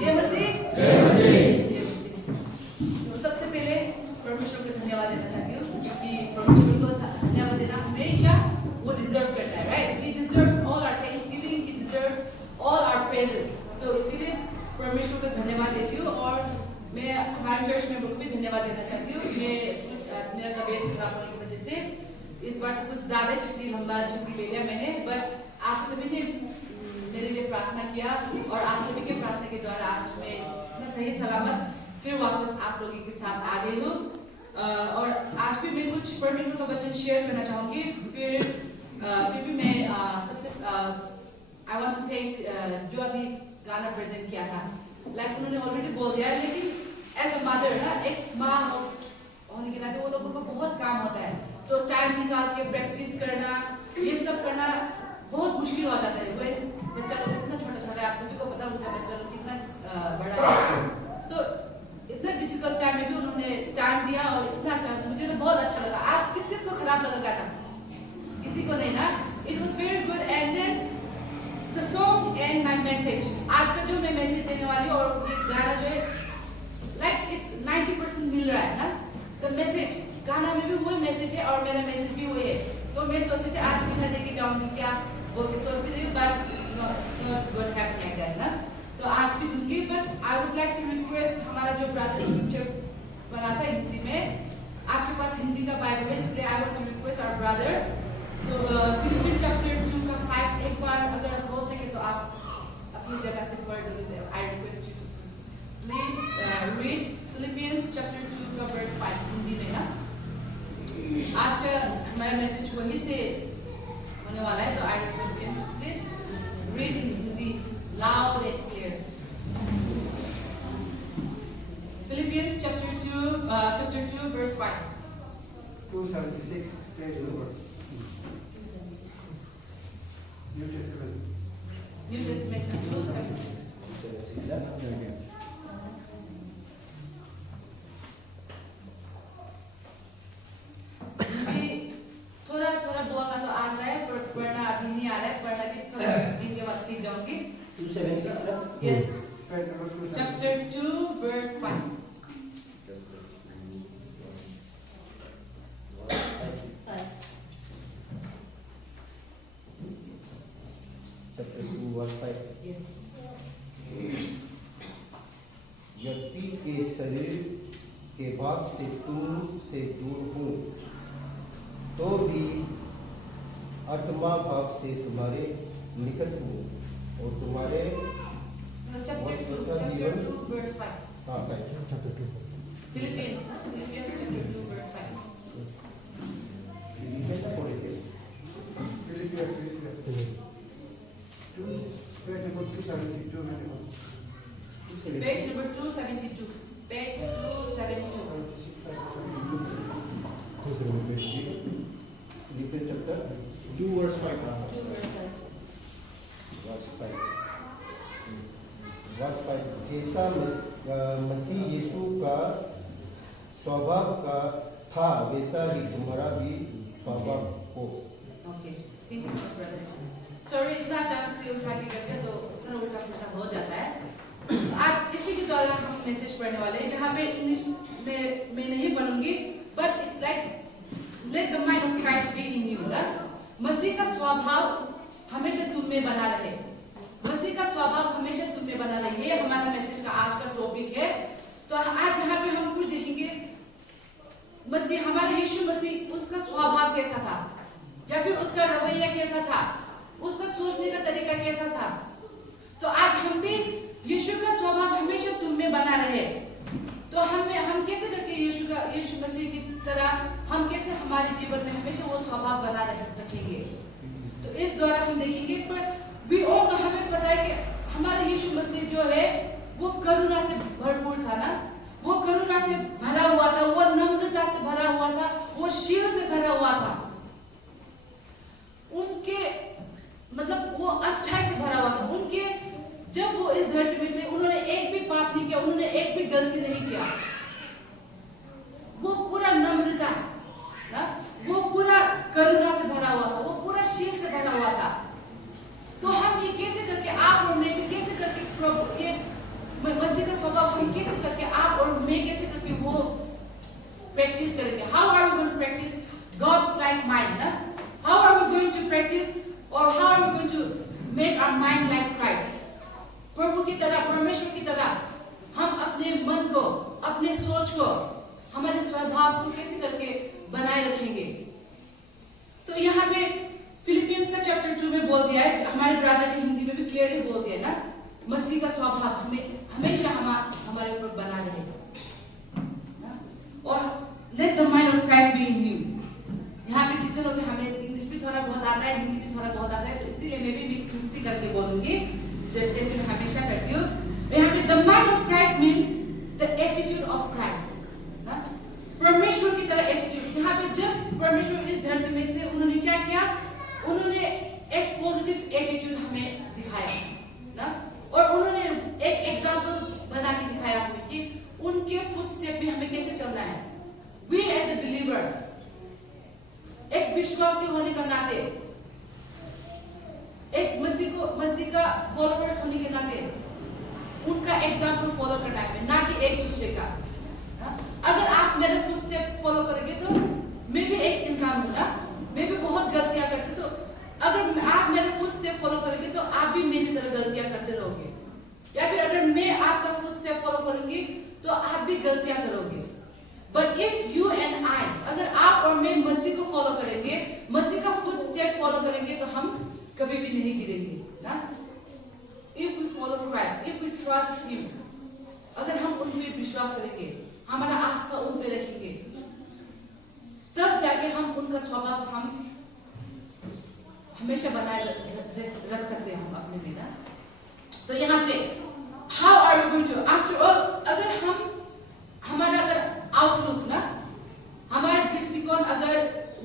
जय मसीह। जय मसीह। तो सबसे पहले परमेश्वर को धन्यवाद देना चाहती हूँ क्योंकि परमेश्वर को धन्यवाद देना हमेशा वो डिजर्व करता है, right? He deserves all our thanksgiving, he deserves all our praises. तो इसीलिए परमेश्वर को धन्यवाद देती हूँ और मैं हमारे चर्च में को भी धन्यवाद देना चाहती हूँ। मेरा तबीयत खराब होने की वजह से इस बार तो कुछ ज्यादा लंबा छुट्टी ले लिया मैंने, बट आप सभी ने मेरे लिए प्रार्थना किया और आप सभी के प्रार्थना के द्वारा आज मैं सही सलामत फिर वापस आप लोगों के साथ आ गई हूँ। और आज भी मैं कुछ परमेश्वर का वचन शेयर करना चाहूँगी। फिर भी मैं सबसे आई वांट टू थैंक जो अभी गाना प्रेजेंट किया था, लाइक उन्होंने ऑलरेडी बोल दिया, लेकिन एज अ मदर ना, एक माँ होने के नाते वो लोगों को बहुत काम होता है, तो टाइम निकाल के प्रैक्टिस करना, ये सब करना बहुत मुश्किल हो जाता है। वो बच्चा लोग इतना छोटा छोटा है, आप सभी को पता होता है बच्चा लोग कितना बड़ा है, तो इतना डिफिकल्ट टाइम में भी उन्होंने टाइम दिया और इतना अच्छा, मुझे तो बहुत अच्छा लगा। आप किस किस को खराब लगा गाना? किसी को नहीं ना? It was very good. And then the song and my message, आज का जो मैं मैसेज देने वाली हूँ और ये गाना जो है लाइक इट्स 90% मिल रहा है ना। द मैसेज गाना में भी वही मैसेज है और मेरा मैसेज भी वही है। तो मैं सोच रही थी आज बिना देके जाऊंगी क्या, वो सोच भी रही हूँ, but it's not going happen like that ना। तो आज भी दूंगी, but I would like to request हमारा जो ब्रदर स्क्रिप्चर बनाता है हिंदी में, आपके पास हिंदी का बाइबल है, इसलिए I want to request our brother. तो फिलिपियन चैप्टर 2 का 5 एक बार अगर हो सके तो आप अपनी जगह से पढ़ दो। I request you to please read Philippians chapter 2 का वर्स 5 हिंदी में ना। आज का हमारा मैसेज वही से होने वाला है, तो आई request you please read in Hindi loud and clear. Philippians chapter 2 verse 5. 276 page over. New Testament. New Testament 276. थोड़ा थोड़ा बोलना तो आ रहा है, पर पढ़ना अभी नहीं आ रहा है, पढ़ना भी थोड़ा दिन के बाद सीख जाऊंगी। 276 Yes. Chapter 2 verse 5. Chapter 2 verse 5. Yes. यद्यपि के शरीर के भाव से तुम से दूर हूँ, तो भी आत्मा भाव से तुम्हारे निकट हूँ और तुम्हारे Chapter 2 verse 5. chapter 2 Philippians chapter 2 verse 5. कैसा पढ़ेंगे? Philippians 2 page number 272 में Page number 272. Page 272. Philippians chapter 2 verse 5. 2 verse 5. verse 5. verse 5. जैसा मसीह यीशु का स्वभाव का था, वैसा ही तुम्हारा भी स्वभाव हो। Okay. Thank you, brother. Sorry, इतना अचानक से उठा के करते हैं तो थोड़ा उल्टा पुल्टा हो जाता है। आज इसी के द्वारा हम मैसेज पढ़ने वाले हैं, जहाँ पे इंग्लिश में मैं नहीं पढ़ूंगी, but it's like let the mind of Christ be in you ना। मसीह का स्वभाव हमेशा तुम में बना रहे, मसीह का स्वभाव हमेशा तुम में बना रहे, ये हमारा मैसेज का आज का टॉपिक है। तो आज यहाँ पे हम कुछ देखेंगे मसीह, हमारा यीशु मसीह, उसका स्वभाव कैसा था या फिर उसका रवैया कैसा था, उसका सोचने का तरीका कैसा था। तो आज हम भी यीशु का स्वभाव हमेशा तुम में बना रहे, तो हम कैसे करके यीशु मसीह की तरह हम कैसे हमारे जीवन में हमेशा वो स्वभाव बना रखेंगे। तो इस द्वारा हम देखेंगे, पर भी और तो हमें पता है कि हमारा यीशु मसीह जो है वो करुणा से भरपूर था ना, वो करुणा से भरा हुआ था, वो नम्रता से भरा हुआ था, वो शील से भरा हुआ था, उनके मतलब वो अच्छाई से भरा हुआ था। उनके जब वो इस धरती में थे, उन्होंने एक भी पाप नहीं किया, उन्होंने एक भी गलती नहीं किया। वो पूरा नम्रता ना, वो पूरा करुणा से भरा हुआ था, वो पूरा शील से भरा हुआ था। तो हम ये कैसे करके, आप और मैं भी कैसे करके प्रभु ये प्रैक्टिस करेंगे? How are we going to practice God's like mind ना? How are we going to practice और how are we going to make our mind like Christ? प्रभु की तरह, परमेश्वर की तरह हम अपने मन को, अपने सोच को, हमारे स्वभाव को कैसे करके बनाए रखेंगे? तो यहाँ पे फिलिपियंस का चैप्टर 2 में बोल दिया है, हमारे ब्रदर ने हिंदी में भी क्लियरली बोल दिया ना, मसीह का स्वभाव हमें हमेशा हमारे ऊपर बना रहेगा और let the mind of Christ be in you. यहाँ पे जितने लोग हमें इंग्लिश भी थोड़ा बहुत आता है, हिंदी भी थोड़ा बहुत आता है, तो इसीलिए मैं भी मिक्स करके बोलूंगी जैसे मैं हमेशा करती हूँ। यहाँ पे the mind of Christ means the attitude of Christ ना, परमेश्वर की तरह एटीट्यूड। यहाँ पे जब परमेश्वर इस धरती में थे, उन्होंने क्या किया? उन्होंने एक पॉजिटिव एटीट्यूड हमें दिखाया ना, और उन्होंने एक एग्जाम्पल बना के दिखाया हमें कि उनके फुटस्टेप में हमें कैसे चलना है। वी एज ए बिलीवर, एक विश्वासी होने का नाते, एक मसीह का फॉलोअर्स होने के नाते उनका एग्जाम्पल फॉलो करना है, ना कि एक दूसरे का। अगर आप मेरे फुटस्टेप फॉलो करेंगे तो मैं भी एक इंसान हूँ ना, मैं भी बहुत गलतियां करती, तो अगर आप मेरे फुटस्टेप फॉलो करेंगे तो आप भी मेरी तरह गलतियां करते रहोगे, या फिर अगर मैं आपका फुटस्टेप फॉलो करूंगी तो आप भी गलतियां करोगे। But if you and I, अगर आप और मैं मसीह को फॉलो करेंगे, मसीह का फुटस्टेप फॉलो करेंगे, तो हम कभी भी नहीं गिरेंगे ना। If we follow Christ, if we trust Him, अगर हम उन पे विश्वास करेंगे, हमारा आस्था उन पे रखेंगे, तब जाके हम उनका स्वभाव हम हमेशा बनाए रख सकते हैं हम अपने में ना। तो यहाँ पे how are we going to, after all, अगर हम हमारा अगर आउटलुक ना, हमारा दृष्टिकोण अगर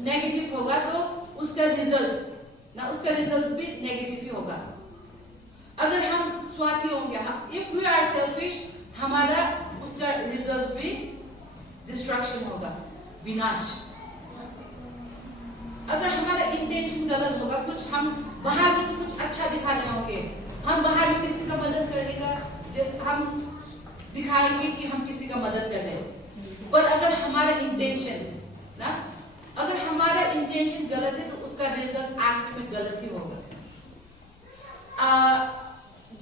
नेगेटिव होगा तो उसका रिजल्ट भी नेगेटिव ही होगा। अगर हम स्वार्थी होंगे, इफ वी आर सेल्फिश, हमारा उसका रिजल्ट भी डिस्ट्रक्शन होगा, विनाश। अगर हमारा इंटेंशन गलत होगा, कुछ हम बाहर में तो कुछ अच्छा दिखाने होंगे, हम बाहर में किसी का मदद करने का जैसे हम दिखाएंगे कि हम किसी का मदद कर रहे हैं, पर अगर हमारा इंटेंशन ना, अगर हमारा इंटेंशन गलत है तो उसका रिजल्ट आखिर में गलत ही होगा।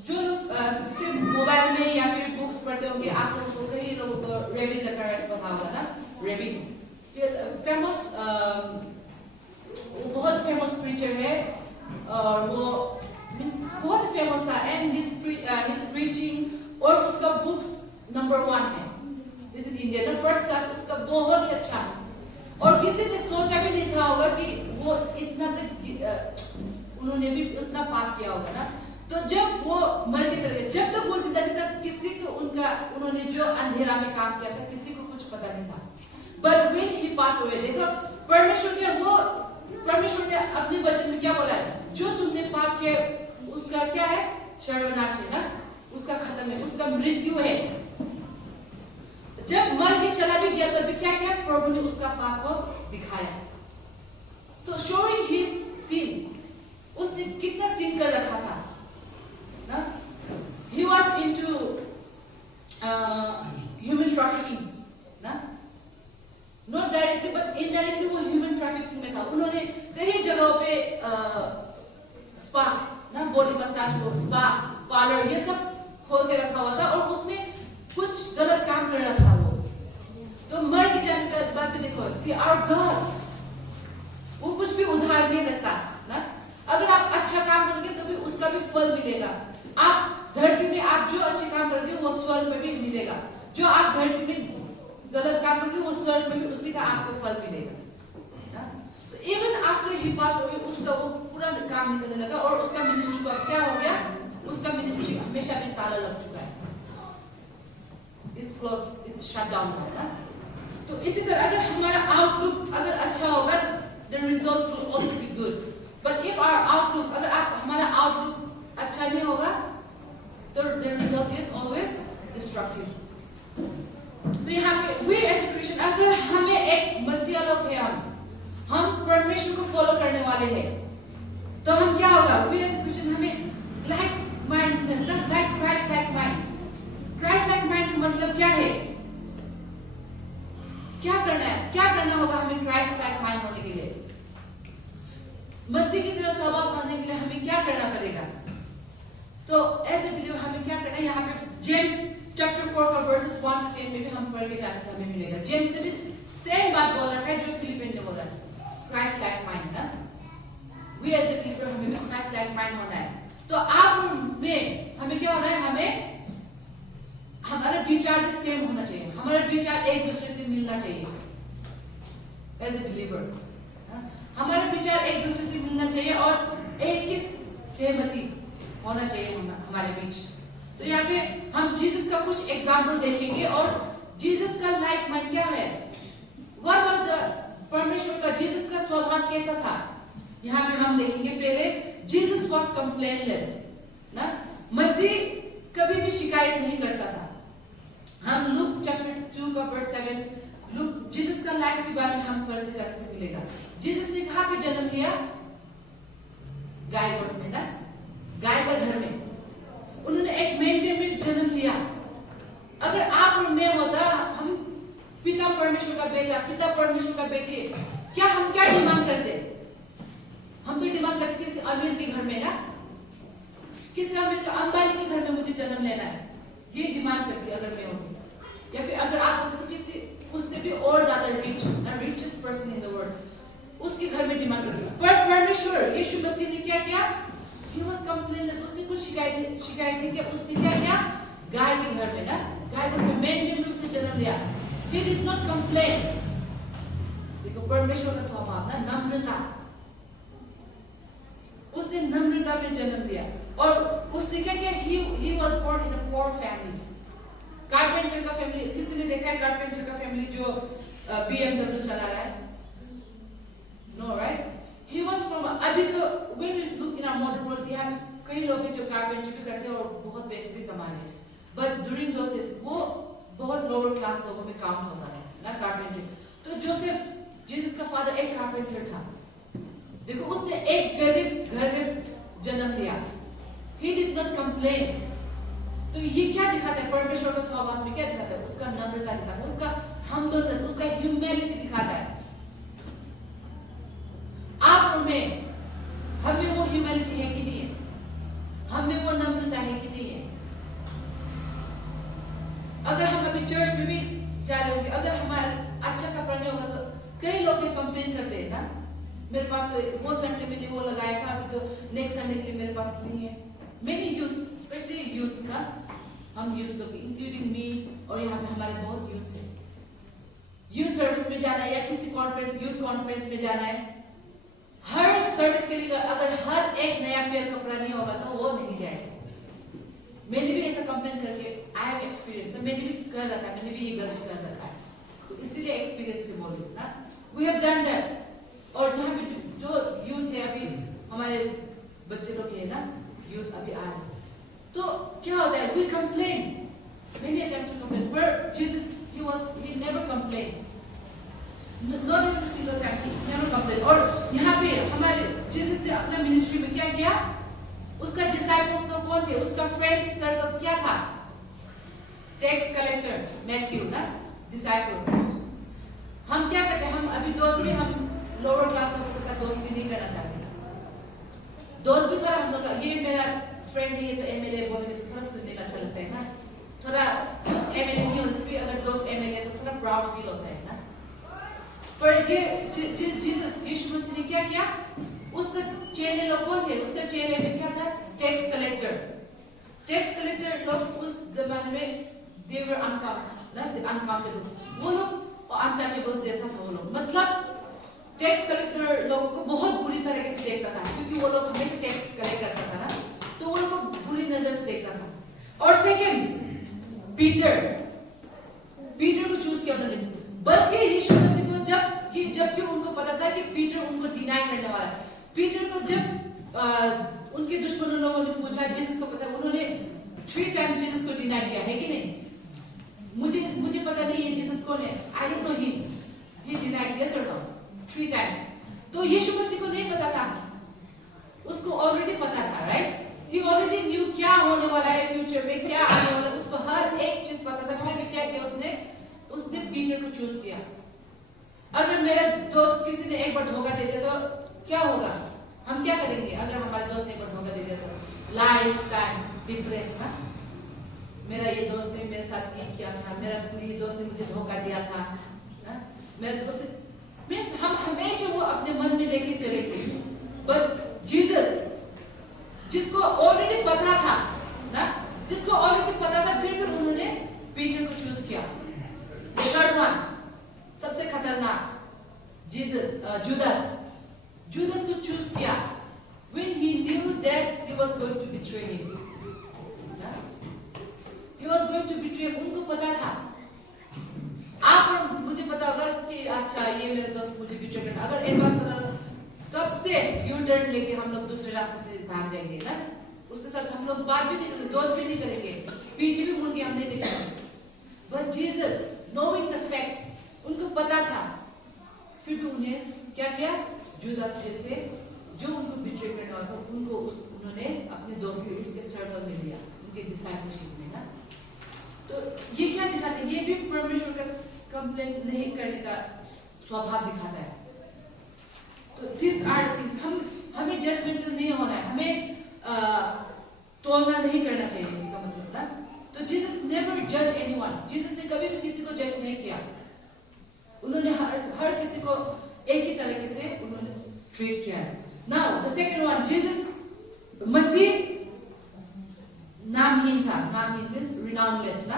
जो लोग सिर्फ मोबाइल में या फिर बुक्स पढ़ते होंगे, आप लोगों को कई लोगों को रेबी ज़करियास पता होगा ना, रेबी फेमस, बहुत फेमस प्रीचर है और वो बहुत फेमस था, एंड हिज प्रीचिंग और उसका बुक्स नंबर 1 है इस इंडिया ना, फर्स्ट क्लास, उसका बहुत ही अच्छा है। और किसी ने सोचा भी नहीं था होगा कि वो इतना तक उन्होंने भी उतना पाप किया होगा ना। तो जब वो मर के चले गए, जब तक वो जिंदा थे तब किसी को उन्होंने जो अंधेरा में काम किया था किसी को कुछ पता नहीं था। But when he pass away, देखो परमेश्वर ने अपने वचन में क्या बोला है? जो तुमने पाप किया उसका क्या है? सर्वनाश है ना, उसका खत्म है, उसका मृत्यु है। जब मर के चला भी गया तब भी क्या किया? प्रभु ने उसका पाप को दिखाया। So showing his sin, उसने कितना sin कर रखा था ना? He was into human trafficking ना, not directly but indirectly वो human trafficking में था। उन्होंने कई जगहों पे स्पा ना, बॉडी मसाज, स्पा पार्लर, ये सब खोल के रखा हुआ था और उसमें कुछ गलत काम कर रहा था वो। तो मर के जाने के बाद भी देखो, see our God, वो कुछ भी उधार नहीं रखता ना। अगर आप अच्छा काम करोगे तो भी उसका भी फल मिलेगा। आप धरती में आप जो अच्छे काम करोगे वो स्वर्ग में भी मिलेगा, जो आप धरती में गलत काम करोगे वो स्वर्ग में भी उसी का आपको फल मिलेगा। So even after he passed away, उसका वो पूरा काम निकलने लगा और उसका मिनिस्ट्री को अब क्या हो गया? उसका मिनिस्ट्री हमेशा भी ताला लग चुका है। It's closed, it's shut down ना। तो इसी तरह अगर हमारा आउटलुक अगर अच्छा होगा, the result will also be good. But if our outlook, अगर हमारा आउटलुक अच्छा नहीं होगा, तो the result is always destructive. तो यहाँ पे we as a Christian, अगर हमें एक मसीहा लोग हैं, हम परमेश्वर को फॉलो करने वाले हैं, तो हम क्या होगा? We as a Christian, हमें like mindedness, like Christ like mind. Christ like mind का मतलब क्या है? क्या करना है? मसीह की तरह स्वभाव पाने के लिए हमें क्या करना पड़ेगा? तो एज ए बिलीवर हमें क्या करना है? यहाँ पे जेम्स चैप्टर 4 का वर्सेस 1 to 10 में भी हम पढ़ के जाने से हमें मिलेगा। जेम्स ने भी सेम बात बोल रखा है जो फिलिपियन ने बोला है, क्राइस्ट लाइक माइंड ना। वी एज ए बिलीवर हमें भी क्राइस्ट लाइक माइंड होना है। तो आप और में हमें क्या होना है? हमें हमारा विचार भी सेम होना चाहिए, हमारा विचार एक दूसरे से मिलना चाहिए एज ए बिलीवर। हमारा विचार एक दूसरे से मिलना चाहिए और एक ही सहमति होना चाहिए हमारे बीच। तो यहाँ पे हम जीसस का कुछ एग्जाम्पल देखेंगे और जीसस का लाइक माइंड क्या है, व्हाट वाज द परमेश्वर का जीसस का स्वभाव कैसा था। यहाँ पे हम देखेंगे पहले जीसस वाज कंप्लेनलेस ना, मसीह कभी भी शिकायत नहीं करता था। हम लूक चैप्टर 2 का वर्स 7 लूक जीसस का लाइफ के बारे में हम पढ़ते जाने से मिलेगा। जीसस ने कहाँ पे जन्म लिया? गाय गोद में ना, गाय का घर में। उन्होंने एक मेंढे में जन्म लिया। अगर आप और मैं होता, हम पिता परमेश्वर का बेटा, पिता परमेश्वर का बेटे, क्या हम क्या डिमांड करते? हम तो डिमांड करते किसी अमीर के घर में ना, किसी अमीर का अंबानी के घर में मुझे जन्म लेना है, ये डिमांड करती अगर मैं होती। या फिर अगर आप होते तो किसी उससे भी और ज्यादा रिच ना, richest person in the world, उसके घर में डिमांड करती। पर परमेश्वर यीशु मसीह ने क्या किया? He was complainless, उसने कुछ शिकायत नहीं किया। उसने क्या किया? गाय के घर में ना, गाय के घर में मेंढे में उसने जन्म लिया। He did not complain। देखो परमेश्वर का स्वभाव ना, नम्रता। उसने नम्रता में जन्म लिया और उसने क्या किया? He was born in a poor family। Carpenter का फैमिली, किसी ने देखा है कारपेंटर का फैमिली जो BMW चला रहा है? No, right? He was from अभी तो when we look in our modern world, we have कई लोग हैं जो कारपेंटर भी करते हैं और बहुत पैसे भी कमा रहे हैं। But during those days वो बहुत lower class लोगों में काउंट होता है ना कारपेंटर। तो जोसेफ जीसस का फादर एक कारपेंटर था। देखो उसने एक गरीब घर में जन्म लिया। He did not complain। तो ये क्या दिखाता है? परमेश्वर का स्वभाव में क्या दिखाता है? उसका नम्रता दिखाता है, उसका हम्बलनेस, उसका ह्यूमिलिटी दिखाता है। आप और मैं, हमें वो ह्यूमिलिटी है कि नहीं है? हमें वो नम्रता है कि नहीं है? अगर हम अभी चर्च में भी जा रहे होंगे, अगर हमारा अच्छा कपड़ा नहीं होगा तो कई लोग कंप्लेन करते हैं ना, मेरे पास तो वो संडे में नहीं वो लगाया था, अभी तो नेक्स्ट संडे के लिए मेरे पास नहीं है। मेनी यूथ, स्पेशली यूथ ना, हम यूथ लोग इंक्लूडिंग मी, और यहाँ पे हमारे बहुत यूथ है। यूथ सर्विस में जाना है या किसी कॉन्फ्रेंस, यूथ कॉन्फ्रेंस में जाना है, हर सर्विस के लिए अगर हर एक नया पेयर कपड़ा नहीं होगा तो वो नहीं जाएगा। मैंने भी ऐसा कंप्लेन करके आई हैव एक्सपीरियंस, मैंने भी कर रखा है, मैंने भी ये गलती कर रखा है, तो इसीलिए एक्सपीरियंस से बोल रही हूँ ना। We have done that. और जहाँ पे जो यूथ है, अभी हमारे बच्चे लोग है ना, यूथ अभी आ रहे, तो क्या होता है? We complain, many attempts to complain, but Jesus, he never complained, not even a single time, he never complained। और यहाँ पे हमारे जीसस ने अपना मिनिस्ट्री में क्या किया? उसका डिसाइपल तो कौन थे? उसका फ्रेंड सर्कल क्या था? टैक्स कलेक्टर मैथ्यू ना, डिसाइपल। हम क्या करते हैं? हम अभी दोस्त भी, हम लोअर क्लास लोगों के साथ दोस्ती नहीं करना चाहते। दोस्त भी थोड़ा हम लोग, ये मेरा फ्रेंड है, ये तो एमएलए बोलने में तो थोड़ा सुनने में अच्छा लगता है ना, थोड़ा एमएलए नहीं होने से भी अगर दोस्त एमएलए तो थोड़ा प्राउड फील होता है ना। पर ये जीसस यीशु मसीह ने क्या किया? उसका चेले लोग कौन थे? उसका चेले में क्या था? Tax collector. टैक्स कलेक्टर लोग उस जमाने में they were uncountable, वो लोग अनटचेबल जैसा था वो लोग। मतलब टैक्स कलेक्टर लोगों को बहुत बुरी तरीके से देखता था, क्योंकि वो लोग हमेशा टैक्स कलेक्ट करता था ना, तो वो लोग को बुरी नजर से देखता था। और सेकंड पीटर को चूज किया उन्होंने, बल्कि यीशु मसीह को जबकि उनको पता था कि पीटर उनको डिनाई करने वाला है। पीटर को जब उनके दुश्मनों लोगों ने पूछा, जीसस को पता, उन्होंने 3 टाइम्स जीसस को डिनाई किया है कि नहीं? मुझे पता नहीं है जीसस कौन है, I don't know him, he denied yes और नो 3 टाइम्स। तो यीशु मसीह को नहीं पता था, उसको ऑलरेडी पता था, राइट? He already knew क्या होने वाला है फ्यूचर में, क्या आने वाला है, उसको हर एक चीज पता था। फिर भी क्या किया उसने पीटर को चूज किया। अगर मेरा दोस्त किसी ने एक बार धोखा दे दिया तो क्या होगा? हम क्या करेंगे अगर हमारे दोस्त ने एक बार धोखा दे दिया तो? लाइफ टाइम डिप्रेस ना, मेरा ये दोस्त ने मेरे साथ ये किया था, मेरा ये दोस्त ने मुझे धोखा दिया था ना, मेरा दोस्त मीन्स हम हमेशा वो अपने मन में लेके चलेंगे। बट जीसस जिसको ऑलरेडी पता था ना, जिसको ऑलरेडी पता था, फिर भी उन्होंने पीटर को चूज किया। थर्ड वन सबसे खतरनाक, जीसस जुदास को चूज किया when he knew that he was going to betray him. He was going to betray him. उनको पता था। आप और मुझे पता होगा कि अच्छा ये मेरे दोस्त मुझे betray करना, अगर एक बार पता तब से यू टर्न लेके हम लोग दूसरे रास्ते से भाग जाएंगे ना, उसके साथ हम लोग बात भी नहीं करेंगे, दोस्त भी नहीं करेंगे, पीछे भी मुड़ के हम नहीं देखेंगे। But Jesus, knowing the fact, उनको पता था, फिर भी उन्हें क्या किया? जुदास जैसे जो उनको बिट्रे करने वाला था, उनको उन्होंने अपने दोस्त के उनके सर्कल में लिया, उनके डिसाइपलशिप में ना। तो ये क्या दिखाता है? ये भी परमेश्वर का कंप्लेन नहीं करने का स्वभाव दिखाता है। तो दिस आर थिंग्स, हमें जजमेंटल नहीं होना है, हमें तोलना नहीं करना चाहिए, इसका मतलब ना। तो जीसस नेवर जज एनीवन, जीसस ने कभी भी किसी को जज नहीं किया। उन्होंने हर किसी को एक ही तरीके से उन्होंने ट्रीट किया है। Now the second one, Jesus मसीह नामहीन था, नामहीन मींस रिनाउनलेस ना।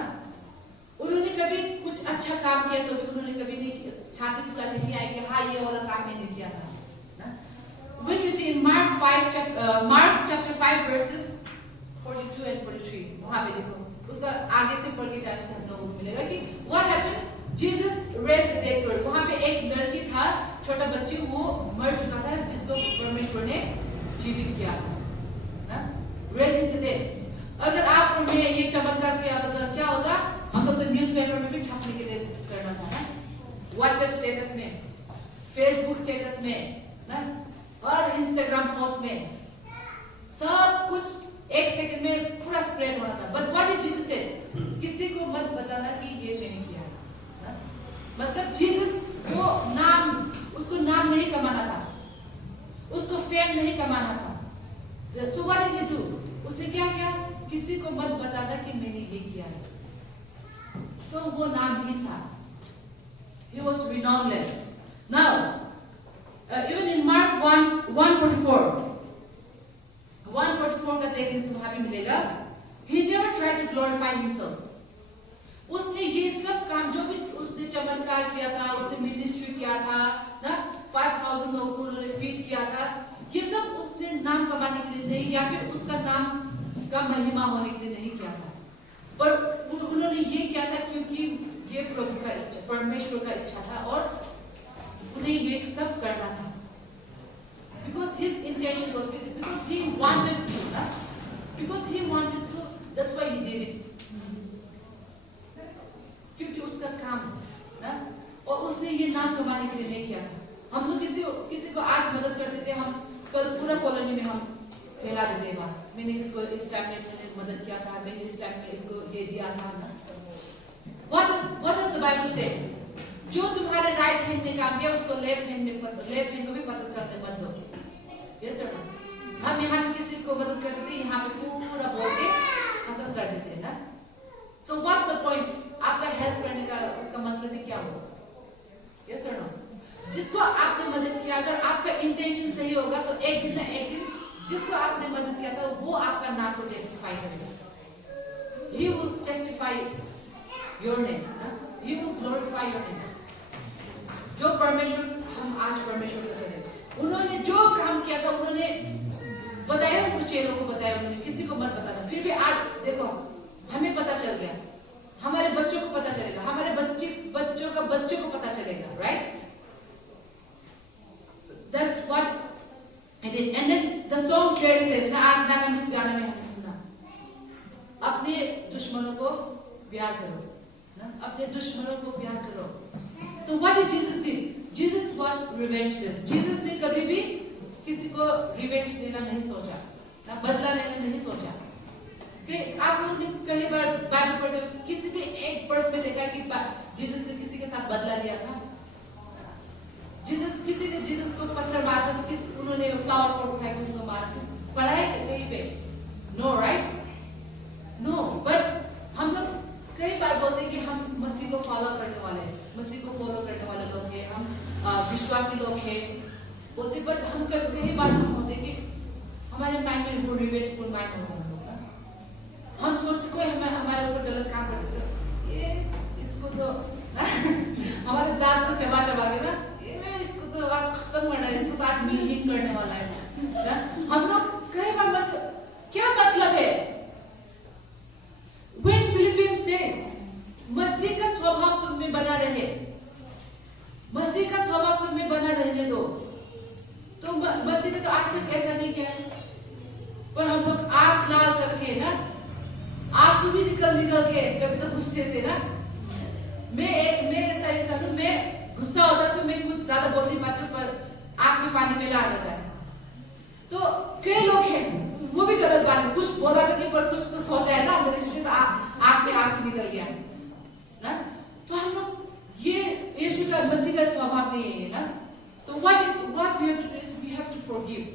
उन्होंने कभी कुछ अच्छा काम किया तो भी उन्होंने कभी नहीं छाती फुला के नहीं आया कि हाँ ये वाला काम मैंने किया था ना। When you see in Mark chapter 5 verses 42 and 43, वहाँ पे देखो, उसका आगे से पढ़ के जाने से हम लोगों को मिलेगा कि what happened? Jesus raised the dead girl. वहाँ पे एक लड़की था, छोटा बच्ची, वो मर चुका था, जिसको परमेश्वर ने जीवित किया था ना, raising the dead। अगर आप और मैं ये चमत्कार किया तो क्या होगा? हम लोग तो न्यूज़पेपर में भी छापने के लिए करना था ना, व्हाट्सएप स्टेटस में, फेसबुक स्टेटस में ना, और इंस्टाग्राम पोस्ट में, सब कुछ एक सेकंड में पूरा स्प्रेड होना था। बट व्हाट डिड जीसस से? किसी को मत बताना कि ये मैंने किया ना? मतलब जीसस को उसको नाम नहीं कमाना था, उसको फेम नहीं कमाना था। So what did he do? उसने क्या किया? किसी को मत बताना कि मैंने ये किया है। सो वो नामहीन था, he was renownless. Now even in Mark 1:44 का देखने से वहां भी मिलेगा, he never tried to glorify himself. उसने ये सब काम जो भी उसने चमत्कार किया था, उसने मिनिस्ट्री किया था ना, 5,000 लोगों को उन्होंने फीड किया था, ये सब उसने नाम कमाने के लिए नहीं, या फिर उसका नाम का महिमा होने के लिए नहीं किया था, पर उन्होंने ये किया था क्योंकि ये प्रभु का इच्छा, परमेश्वर का इच्छा था, और उन्हें ये सब करना था। Because his intention was good, because he wanted to, ना? Because he wanted to, that's why he did it. क्योंकि उसका काम ना, और उसने ये नाम कमाने के लिए नहीं किया था। हम लोग किसी को आज मदद कर देते हैं, हम कल पूरा कॉलोनी में हम फैला देते हैं, मैंने इसको इस टाइम में मैंने मदद किया था, मैंने इस टाइम में इसको ये दिया था ना। What does the Bible say? जो तुम्हारे राइट हैंड ने काम किया उसको लेफ्ट हैंड को भी पता चलने मत दो। यस सर, हम यहाँ किसी को मदद कर देते हैं, यहाँ पे पूरा बोल के खत्म कर देते हैं ना। So what's the point? आपका हेल्प करने का उसका मतलब ही क्या होगा? यस सर नो, जिसको आपने मदद किया, अगर आपका इंटेंशन सही होगा तो एक दिन ना एक दिन जिसको आपने मदद किया था वो आपका नाम को टेस्टिफाई करेगा। He will testify your name, ना? He will glorify your name। जो परमेश्वर, हम आज परमेश्वर को करें, उन्होंने जो काम किया था उन्होंने बताया, उनको चेलों को बताया, उन्होंने किसी को मत बताना। फिर भी आज देखो हमें पता चल गया, हमारे बच्चों को पता चलेगा, हमारे बच्चों का बच्चों को पता चलेगा, right? That's what it is. And then the song clearly says, ना आज ना हम इस गाना में हमने सुना, अपने दुश्मनों को प्यार करो ना, अपने दुश्मनों को प्यार करो। So what did Jesus do? Jesus was revengeless. Jesus ने कभी भी किसी को रिवेंज देना नहीं सोचा ना, बदला लेना नहीं सोचा। कि आप लोगों ने कई बार बाइबल पढ़ते किसी भी एक वर्स में देखा कि जीसस ने किसी के साथ बदला लिया था? जीसस किसी ने जीसस को पत्थर मारा तो किस उन्होंने फ्लावर पॉट उठा के उनको मारा, पढ़ा है कहीं पे? No, right? नो। बट हम लोग कई बार बोलते हैं कि हम मसीह को फॉलो करने वाले हैं, मसीह को फॉलो करने वाले लोग हैं, हम विश्वासी लोग हैं बोलते, बट हम कई बार हम होते हैं कि हमारे माइंड में वो रिवेंजफुल माइंड होता है हम लोग का। हम सोचते कोई हमारे ऊपर गलत काम कर देता, ये इसको तो हमारे दांत को चबा चबा के ना, ये इसको तो आज खत्म करना है, इसको तो आज मिहीन करने वाला है ना? हम लोग कई बार क्या मतलब है? When Philippians says मसीह का स्वभाव तुम में बना रहे, मसीह का स्वभाव तुम में बना रहने दो। तो मसीह ने तो आज तक ऐसा नहीं किया है, पर हम लोग आंख लाल करके ना, आंसू भी निकल के कभी तो गुस्से से ना, मैं ऐसा इंसान हूं, मैं गुस्सा होता तो मैं कुछ ज्यादा बोल नहीं पाती, पर आंख में पानी मेला आ जाता है। तो कई लोग हैं, वो भी गलत बात है, कुछ बोला तो नहीं पर कुछ तो सोचा है ना हमने, इसलिए तो आंख में आंसू निकल गया ना। तो हम लोग ये यीशु का मसीह का स्वभाव नहीं है ना। तो what we have to do is we have to forgive.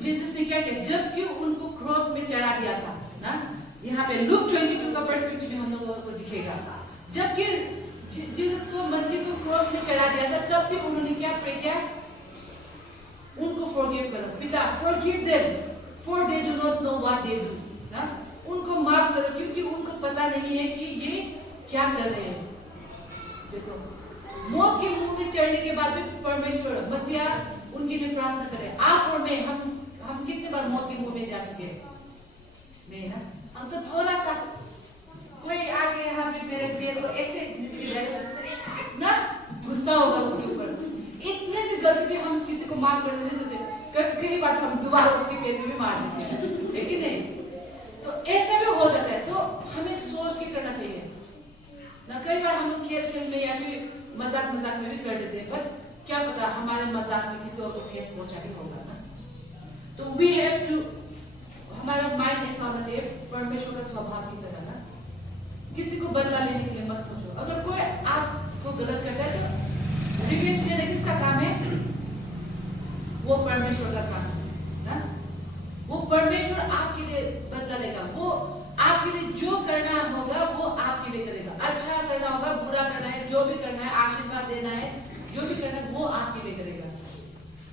Jesus ने क्या किया? जबकि उनको क्रॉस में चढ़ा दिया था ना, यहाँ पे लूक 22 का वर्स 50 में हम लोगों को दिखेगा, जबकि जीसस को मसीह को क्रॉस में चढ़ा दिया था, तब भी उन्होंने क्या प्रे किया? उनको फॉरगिव करो, पिता forgive them for they do not know what they do ना, उनको माफ करो क्योंकि उनको पता नहीं है कि ये क्या कर रहे हैं। देखो, मौत के मुंह में चढ़ने के बाद भी परमेश्वर मसीहा उनके लिए प्रार्थना करे। आप और मैं, हम कितने बार मौत के मुंह में जा चुके हैं? नहीं ना, हम तो थोड़ा सा कोई आगे यहाँ पे मेरे पैर को ऐसे ना गुस्सा होगा उसके ऊपर, इतने से गलती भी हम किसी को माफ करने नहीं सोचे, कई बार हम दोबारा उसके पैर में भी मार देते हैं, लेकिन नहीं, तो ऐसा भी हो जाता है। तो हमें सोच के करना चाहिए ना। कई बार हम खेल में या फिर मजाक में भी कर देते हैं, पर क्या पता हमारे मजाक में किसी और को ठेस पहुंचा भी होगा ना। तो वी हैव टू, हमारा माइंड ऐसा होना चाहिए परमेश्वर का स्वभाव की तरह ना, किसी को बदला लेने के लिए मत सोचो। अगर कोई आपको गलत करता है तो रिवेंज लेना किसका काम है? वो परमेश्वर का काम है ना। वो परमेश्वर आपके लिए बदला लेगा, वो आपके लिए जो करना होगा वो आपके लिए करेगा। अच्छा करना होगा, बुरा करना है, जो भी करना है, आशीर्वाद देना है, जो भी करना है वो आपके लिए करेगा।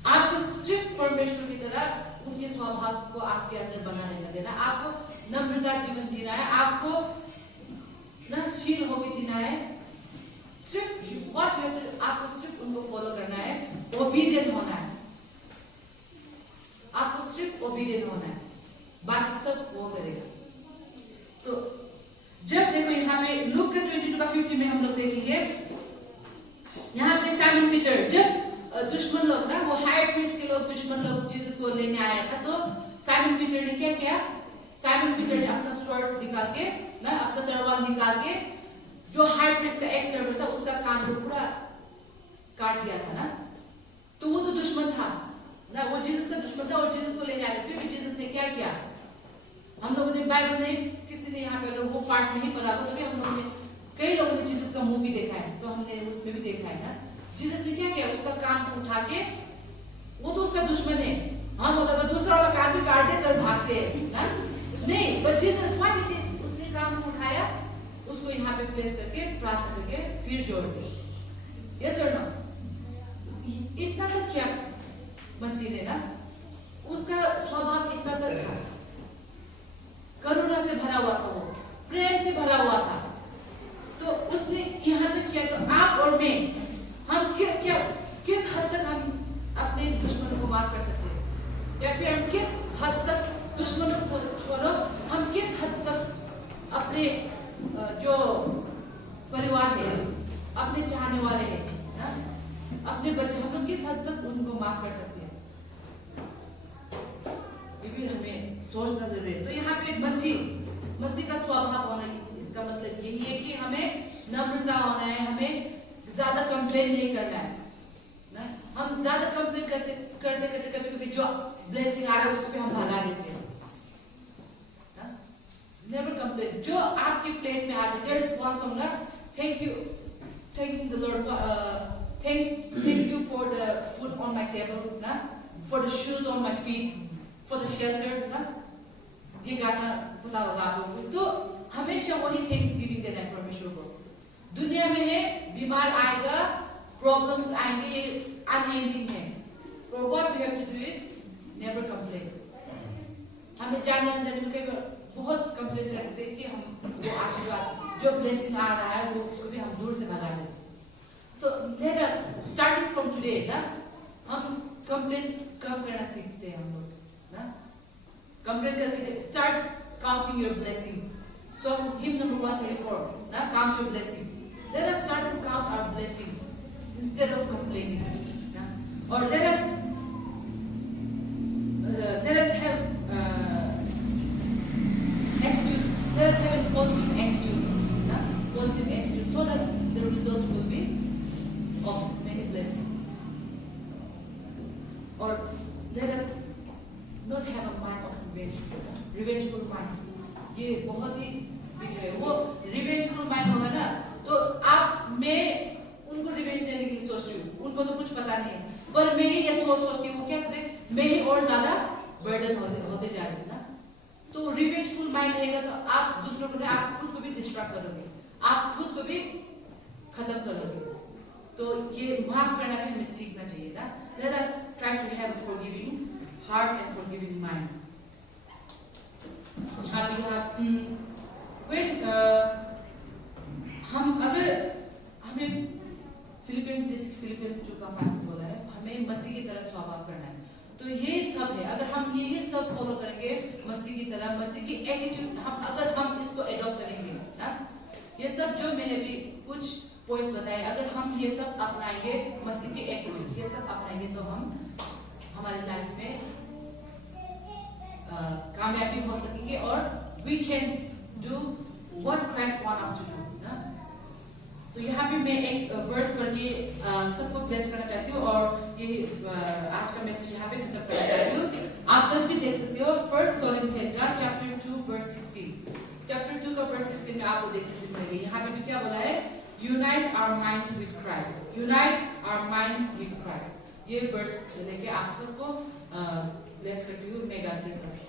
आपको सिर्फ परमेश्वर की तरह उनके स्वभाव को आपके अंदर बनाने देना, आपको नम्रता जीवन जीना है, आपको ना शील होकर जीना है। सिर्फ आपको सिर्फ उनको फॉलो करना है, ओबीडियंट होना है, आपको सिर्फ ओबीडियंट होना है, बाकी सब वो करेगा। सो जब देखो यहाँ पे लूक 22 का 50 में हम लोग देखेंगे, यहाँ पे साइमन पीटर, जब दुश्मन लोग ना, वो हाई प्रीस्ट के लोग, दुश्मन लोग जीसस को लेने आया था, तो साइमन पीटर ने क्या किया? साइमन पीटर ने अपना स्वॉर्ड निकाल के ना, अपना तलवार निकाल के, जो हाई प्रीस्ट का एक सर्वेंट था उसका कान को पूरा काट दिया था ना। तो वो तो दुश्मन था ना, वो जीसस का दुश्मन था और जीसस को लेने आया। फिर भी जीसस ने क्या किया? हम लोगों ने बाइबल में, किसी ने यहाँ पे अगर वो पार्ट नहीं पढ़ा हो, तभी हम लोगों ने, कई लोगों ने जीसस का मूवी देखा है, तो हमने उसमें भी देखा है ना। जीसस ने क्या किया? उसका कान को उठा के, वो तो उसका दुश्मन है, हम होता तो दूसरा वाला कान भी काट दे, चल भागते हैं ना, नहीं, but Jesus what did he, उसने कान को उठाया, उसको यहाँ पे प्लेस करके प्रार्थना करके फिर जोड़ दिया। यस और नो? इतना तक क्या मसीह ने ना, उसका स्वभाव इतना तक था, करुणा से भरा हुआ था, वो प्रेम से भरा हुआ था। तो उसने यहाँ तक किया। तो आप और मैं, हम क्या किस हद तक हम अपने दुश्मनों को माफ कर सकते हैं, या फिर हम किस हद तक दुश्मनों को छोड़ो, हम किस हद तक अपने जो परिवार है, अपने चाहने वाले हैं ना, अपने बच्चे, हम लोग किस हद तक उनको माफ कर सकते हैं, ये भी हमें सोचना जरूरी है। तो यहाँ पे मसीह का स्वभाव होना, इसका मतलब यही है कि हमें नम्रता होना है, हमें ज्यादा कंप्लेन नहीं करना है ना। हम ज्यादा कंप्लेन करते कभी जो ब्लेसिंग आ रहा है उसको भी हम भगा देते हैं ना। नेवर कंप्लेन, जो आपके प्लेट में आ जाए, देयर इज वन सॉन्ग ना, thank you thanking the Lord, thank you for the food on my table, ना? For the shoes on my feet, for the shelter, ना? ये गाना पता होगा आप लोगों को। तो हमेशा वही थैंक्स गिविंग देना है परमेश्वर को। दुनिया में है बीमार आएगा, प्रॉब्लम्स आएंगे, अनएंडिंग है। But what we have to do is never complain. हमें जाने अनजाने में कई बहुत कंप्लेन करते हैं कि हम वो आशीर्वाद जो ब्लेसिंग आ रहा है वो उसको भी हम दूर से भगा देते हैं। So let us starting from today ना हम कंप्लेन कम करना सीखते हैं हम लोग ना कंप्लेन करके start counting your blessing. So hymn number 134 ना count your blessing. Let us start to count our blessing instead of complaining ना or let us have attitude. Let us have a positive attitude, na? Positive attitude, so that the result will be of many blessings. Or let us not have a mind of revengeful mind. ये बहुत ही बिगड़ है। वो revengeful mind होगा ना, तो आप मैं उनको revenge देने के लिए सोच रही हूँ, उनको तो कुछ पता नहीं है, पर मैं ही ये सोच के वो क्या करते, मैं ही और ज़्यादा burden होते जा रही हूँ ना। तो रिवेंजफुल माइंड रहेगा तो आप दूसरों को नहीं, आप खुद को भी डिस्ट्रैक्ट करोगे, आप खुद को भी खत्म करोगे। तो ये माफ करना भी हमें सीखना चाहिए ना। Let us try to have a forgiving heart and forgiving mind. यहाँ पे when हम अगर हमें फिलिपियंस 2:5 बोला है, हमें मसीह की तरह स्वभाव करना है। तो ये सब है, अगर हम ये सब फॉलो करेंगे मसीह की तरह, मसीह की एटीट्यूड अगर हम इसको एडॉप्ट करेंगे ना, ये सब जो मैंने भी कुछ पॉइंट्स बताए, अगर हम ये सब अपनाएंगे मसीह की एटीट्यूड ये सब अपनाएंगे तो हम हमारी लाइफ में कामयाबी हो सकेंगे और we can do what Christ wants us to do ना। तो यहाँ पे मैं एक वर्स पढ़ के सबको ब्लेस करना चाहती हूँ और ये आज का मैसेज यहाँ पे खत्म करना चाहती हूँ। आप सब भी देख सकते हो 1 Corinthians का chapter 2 verse 16, chapter 2 का verse 16 में आपको देखने से मिलेगी। यहाँ पे भी क्या बोला है, unite our minds with Christ, unite our minds with Christ। ये वर्स लेके आप सबको ब्लेस करती हूँ। may God bless us।